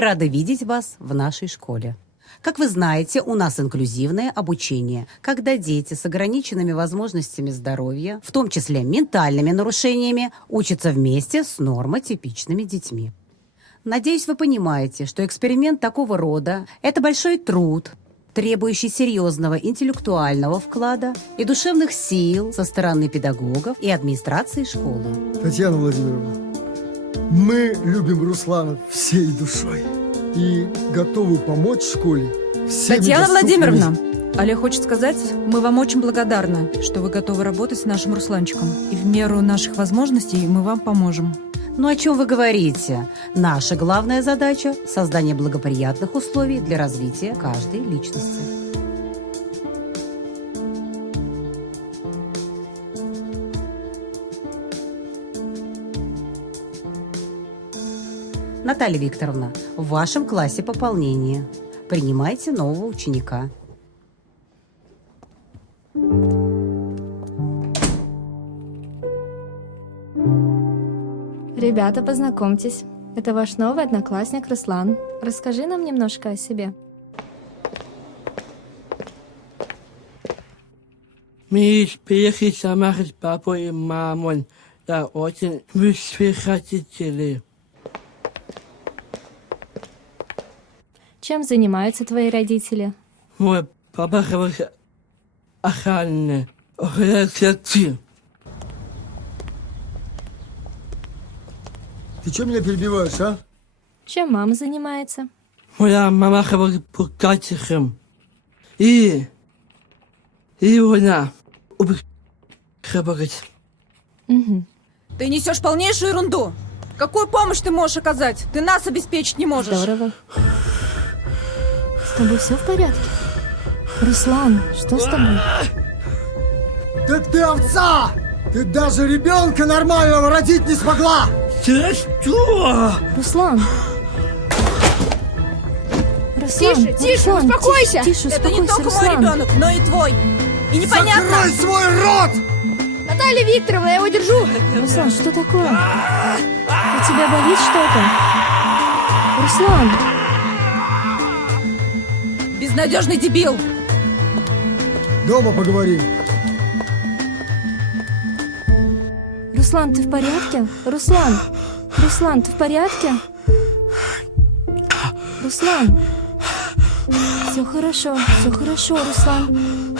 Мы рады видеть вас в нашей школе. Как вы знаете, у нас инклюзивное обучение, когда дети с ограниченными возможностями здоровья, в том числе ментальными нарушениями, учатся вместе с нормотипичными детьми. Надеюсь, вы понимаете, что эксперимент такого рода – это большой труд, требующий серьезного интеллектуального вклада и душевных сил со стороны педагогов и администрации школы. Татьяна Владимировна, мы любим Руслана всей душой и готовы помочь школе всеми Татьяна доступными... Владимировна, Олег хочет сказать, мы вам очень благодарны, что вы готовы работать с нашим Русланчиком. И в меру наших возможностей мы вам поможем. Ну о чем вы говорите? Наша главная задача – создание благоприятных условий для развития каждой личности. Наталья Викторовна, в вашем классе пополнение. Принимайте нового ученика. Ребята, познакомьтесь. Это ваш новый одноклассник Руслан. Расскажи нам немножко о себе. Мы приехали сама с папой и мамой. Я очень своих родителей. Чем занимаются твои родители? Мой папа работает охраной. Ты. Ты что меня перебиваешь, а? Чем мама занимается? Моя мама работает бухгалтером. И она работает. Угу. Ты несешь полнейшую ерунду. Какую помощь ты можешь оказать? Ты нас обеспечить не можешь. Здорово. С тобой все в порядке? Руслан, что с тобой? Да ты овца! Ты даже ребенка нормального родить не смогла! Ты что? Руслан! Руслан! Тише, тише, Руслан, успокойся! Тише, Это не успокойся, только мой Руслан. ребенок, но и твой. И непонятно. Закрой свой рот! Наталья Викторовна, я его держу. Руслан, что такое? У тебя болит что-то? Руслан! Безнадежный дебил. Дома поговорим. Руслан, ты в порядке? Руслан! Руслан, ты в порядке? Руслан! Все хорошо, Руслан.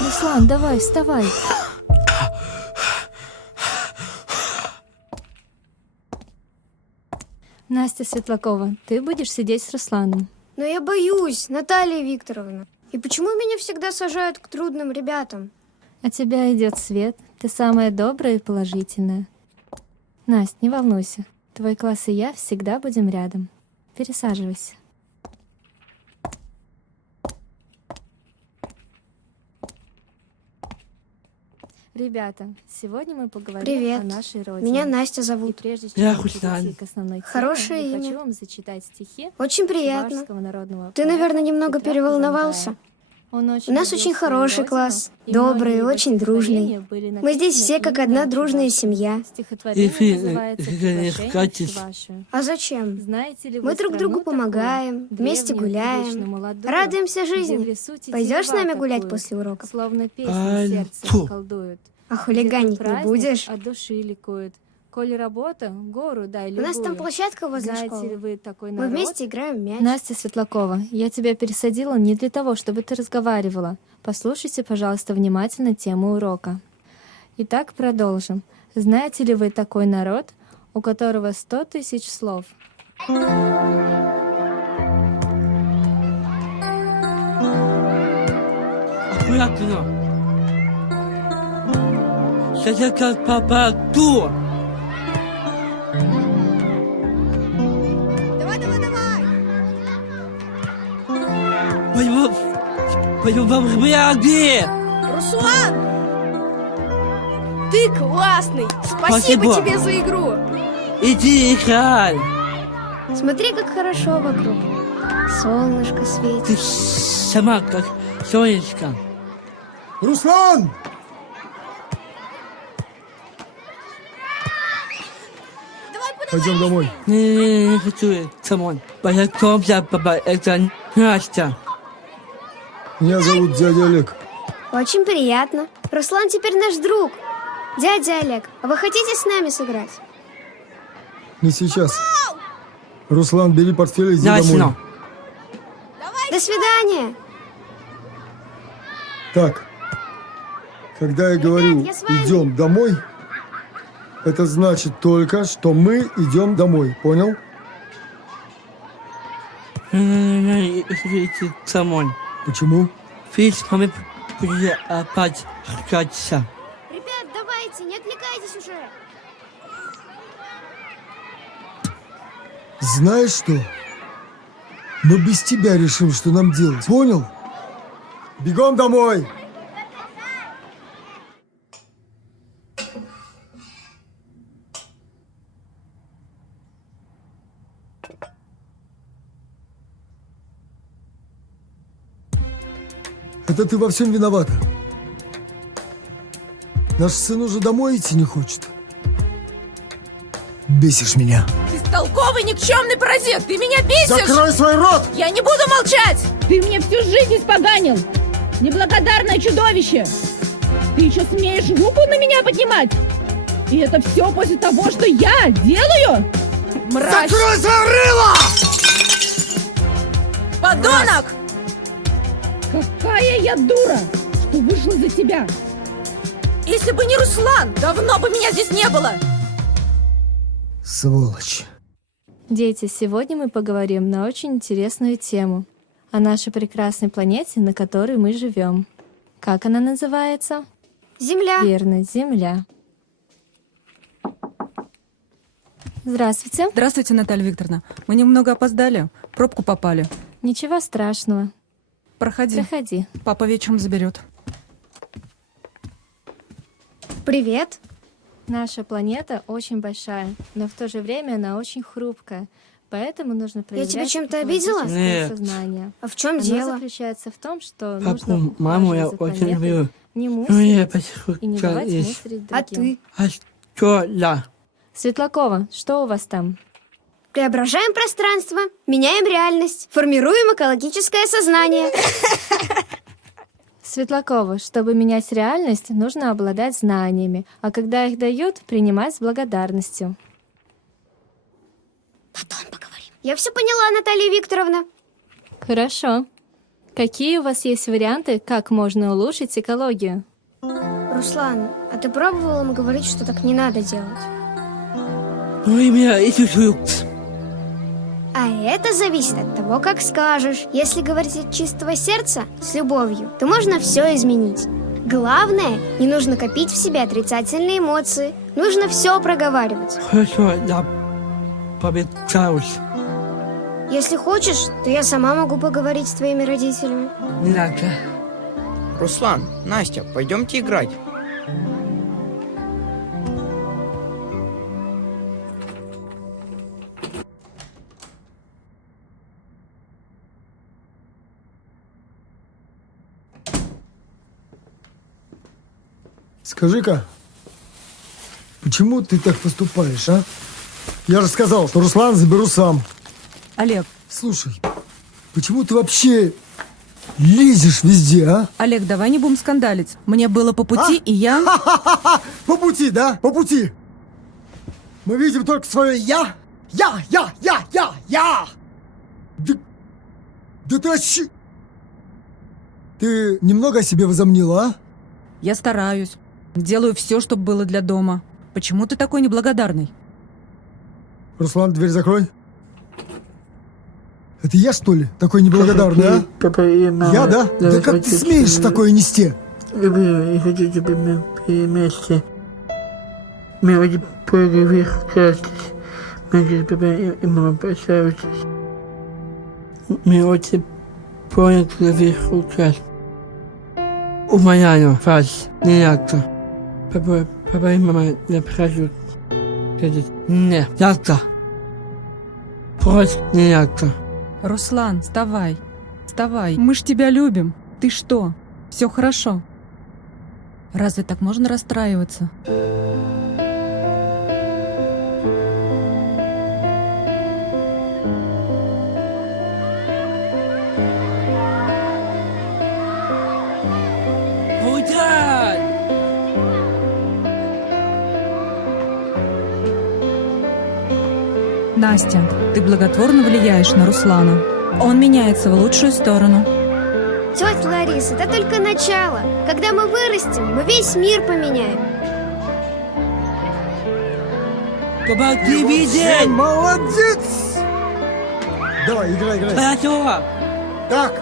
Руслан, давай, вставай. Настя Светлакова, ты будешь сидеть с Русланом. Но я боюсь, Наталья Викторовна. И почему меня всегда сажают к трудным ребятам? От тебя идет свет, ты самая добрая и положительная. Настя, не волнуйся, твой класс и я всегда будем рядом. Пересаживайся. Ребята, сегодня мы поговорим Привет. о нашей родине. Меня Настя И зовут. прежде Я чем Руслан. перейти к основной теме, Хорошее я имя. хочу вам зачитать стихи Очень приятно. Чувашского народного Ты, поэта наверное, немного Петра переволновался. Казангая. Он У нас любил очень свою хороший родину, класс, и добрый, многие его очень дружный. стихотворения были Мы здесь написаны все как именно одна на дружная чувашском. семья. Стихотворение Если называется не «Приглашение в хотите. Чувашию». А зачем? Знаете ли вы Мы друг другу страну такую, помогаем, вместе древнюю и гуляем, вечно молодую, радуемся где в жизни. лесу Пойдешь с тетерева нами гулять такую, после уроков? Словно песни Ай, сердце фу. колдуют. А Где хулиганить тут не праздник будешь? от души ликует. Коль работа, гору дай У нас там любую. площадка возле Знаете ли школы. вы такой Мы народ? вместе играем в мяч. Настя Светлакова, я тебя пересадила не для того, чтобы ты разговаривала. Послушайте, пожалуйста, внимательно тему урока. Итак, продолжим. Знаете ли вы такой народ, у которого 100 тысяч слов? Аккуратно. Сейчас как попаду. Давай, давай, давай. Пойду вам ряды. Руслан! Ты классный! Спасибо. тебе за игру! Иди играй. Смотри, как хорошо вокруг. Солнышко светит. Ты сама как солнышко. Руслан! Давай Пойдем домой. Не хочу, Самон. Познакомься, папа, это Настя. Меня зовут дядя Олег. Очень приятно. Руслан теперь наш друг. Дядя Олег, а вы хотите с нами сыграть? Не сейчас. Руслан, бери портфель и иди Настя, домой. До свидания. Так, когда я говорю я с вами. «идем домой», это значит только, что мы идем домой. Понял? Извините, Самон. Почему? Вы с мамой будете опять общаться. Ребят, давайте, не отвлекайтесь уже. Знаешь что? Мы без тебя решим, что нам делать. Понял? Бегом домой! Это ты во всем виновата. Наш сын уже домой идти не хочет. Бесишь меня. Бестолковый, никчемный паразит! Ты меня бесишь! Закрой свой рот! Я не буду молчать! Ты мне всю жизнь испоганил! Неблагодарное чудовище! Ты еще смеешь руку на меня поднимать? И это все после того, что я делаю? Мразь! Закрой свое рыло! Подонок! Какая я дура, что вышла за тебя! Если бы не Руслан, давно бы меня здесь не было! Сволочь. Дети, сегодня мы поговорим на очень интересную тему. О нашей прекрасной планете, на которой мы живем. Как она называется? Земля. Верно, Земля. Здравствуйте. Здравствуйте, Наталья Викторовна. Мы немного опоздали, в пробку попали. Ничего страшного. Проходи. Проходи. Папа вечером заберет. Привет. Наша планета очень большая, но в то же время она очень хрупкая. Поэтому нужно проявлять тебя чем-то обидела? экологическое Нет. сознание. А в чем Оно дело? заключается в том, что Папу, нужно маму я ухаживать очень за планетой, люблю. не Ну, я мусорить и не поскучал давать есть. мусорить А другим. ты? А что я? Светлакова, что у вас там? Преображаем пространство, меняем реальность, формируем экологическое сознание. Светлакова, чтобы менять реальность, нужно обладать знаниями, а когда их дают, принимать с благодарностью. Потом поговорим. Я все поняла, Наталья Викторовна. Хорошо. Какие у вас есть варианты, как можно улучшить экологию? Руслан, а ты пробовал им говорить, что так не надо делать? Вы меня изучают. А это зависит от того, как скажешь. Если говорить от чистого сердца, с любовью, то можно все изменить. Главное, не нужно копить в себе отрицательные эмоции. Нужно все проговаривать. Хорошо, я побеждаюсь. Если хочешь, то я сама могу поговорить с твоими родителями. Не надо. Руслан, Настя, пойдемте играть. Скажи-ка, почему ты так поступаешь, а? Я же сказал, что Руслан заберу сам. Олег, Слушай, почему ты вообще лезешь везде, а? Олег, давай не будем скандалить. Мне было по пути, и я... По пути, да? По пути. Мы видим только свое «я». Я. Да ты вообще... Ты немного о себе возомнила, а? Я стараюсь. Делаю все, чтобы было для дома. Почему ты такой неблагодарный? Руслан, дверь закрой. Это я, что ли, такой неблагодарный, а? Папа и мама. Я, да? Да как ты смеешь такое нести? Люблю и хочу, чтобы мы были вместе. Мы очень поговорили. Мы папа и мама прощаются. Мы очень поняли сейчас. Умоляю вас, не надо. Папа и мама не прощают. Не надо. Просто не надо. Руслан, вставай. Вставай. Мы ж тебя любим. Ты что? Все хорошо. Разве так можно расстраиваться? Настя, ты благотворно влияешь на Руслана. Он меняется в лучшую сторону. Тетя Лариса, это только начало. Когда мы вырастем, мы весь мир поменяем. Папа, ты Вообще видел? молодец! Давай, играй. Хорошо. Так,